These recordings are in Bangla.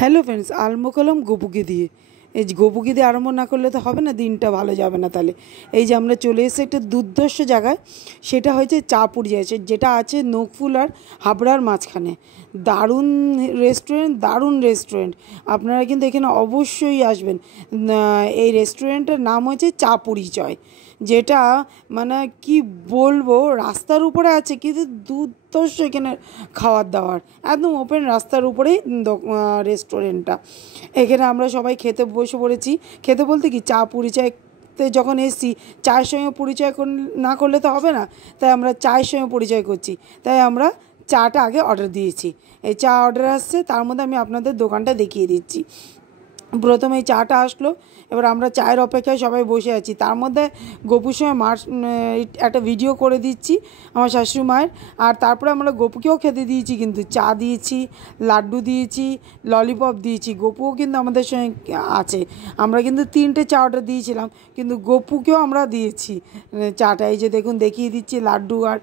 হ্যালো ফ্রেন্ডস, আরম্ভ করলাম গোপুকে দিয়ে। এই যে গোপুকে দিয়ে আরম্ভ না করলে তো হবে না, দিনটা ভালো যাবে না। তাহলে এই যে আমরা চলে এসেছি একটা দুর্ধর্ষ জায়গায়, সেটা হয়েছে চাপুরি আছে, যেটা আছে নকফুল আর হাবড়ার মাঝখানে। দারুণ রেস্টুরেন্ট, দারুণ রেস্টুরেন্ট। আপনারা কিন্তু এখানে অবশ্যই আসবেন। এই রেস্টুরেন্টের নাম হয়েছে চা পরিচয়, যেটা মানে কি বলবো, রাস্তার উপরে আছে কিন্তু দুর্ধর্ষ এখানে খাওয়ার দাওয়ার, একদম ওপেন রাস্তার উপরেই রেস্টুরেন্টটা। এখানে আমরা সবাই খেতে বসে পড়েছি। খেতে বলতে কি, চা পরিচয়তে যখন এসছি, চায়ের সঙ্গে পরিচয় না করলে তো হবে না, তাই আমরা চায়ের সঙ্গে পরিচয় করছি। তাই আমরা চাটা আগে অর্ডার দিয়েছি। এই চা অর্ডার আসছে, তার মধ্যে আমি আপনাদের দোকানটা দেখিয়ে দিচ্ছি। প্রথমে এই চাটা আসলো, এবার আমরা চায়ের অপেক্ষায় সবাই বসে আছি। তার মধ্যে গপুর সময় একটা ভিডিও করে দিচ্ছি আমার শাশুড়ি মায়ের। আর তারপরে আমরা গপুকেও খেতে দিয়েছি, কিন্তু চা দিয়েছি, লাড্ডু দিয়েছি, ললিপপ দিয়েছি। গপুও কিন্তু আমাদের সঙ্গে আছে। আমরা কিন্তু 3টে চা অর্ডার দিয়েছিলাম, কিন্তু গপুকেও আমরা দিয়েছি চাটা। এই যে দেখুন, দেখিয়ে দিচ্ছি লাড্ডু আর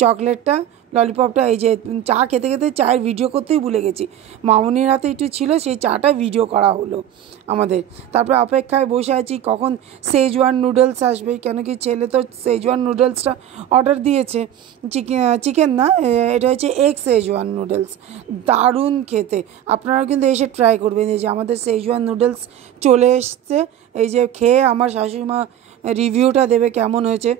চকলেটটা, ললিপপটা। এই যে চা খেতে খেতে চায়ের ভিডিও করতেই ভুলে গেছি। মামনির হাতে একটু ছিল, সেই চাটা ভিডিও করা হলো আমাদের। তারপরে অপেক্ষায় বসে আছি কখন শেজওয়ান নুডলস আসবে, কেন কি ছেলে তো শেজওয়ান নুডলসটা অর্ডার দিয়েছে। চিকেন না, এটা হচ্ছে এগ শেজওয়ান নুডলস। দারুণ খেতে, আপনারাও কিন্তু এসে ট্রাই করবেন। এই যে আমাদের শেজওয়ান নুডলস চলে এসছে। এই যে খেয়ে আমার শাশুড়ি মা রিভিউটা দেবে কেমন হয়েছে।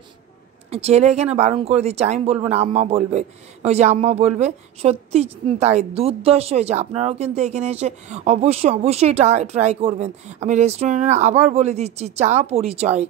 ছেলে এখানে বারণ করে দিচ্ছে, আমি বলবো না, আম্মা বলবে। ওই যে আম্মা বলবে। সত্যি তাই, দুর্ধর্ষ হয়েছে। আপনারাও কিন্তু এখানে এসে অবশ্যই ট্রাই করবেন। আমি রেস্টুরেন্টে আবার বলে দিচ্ছি, চা পরিচয়।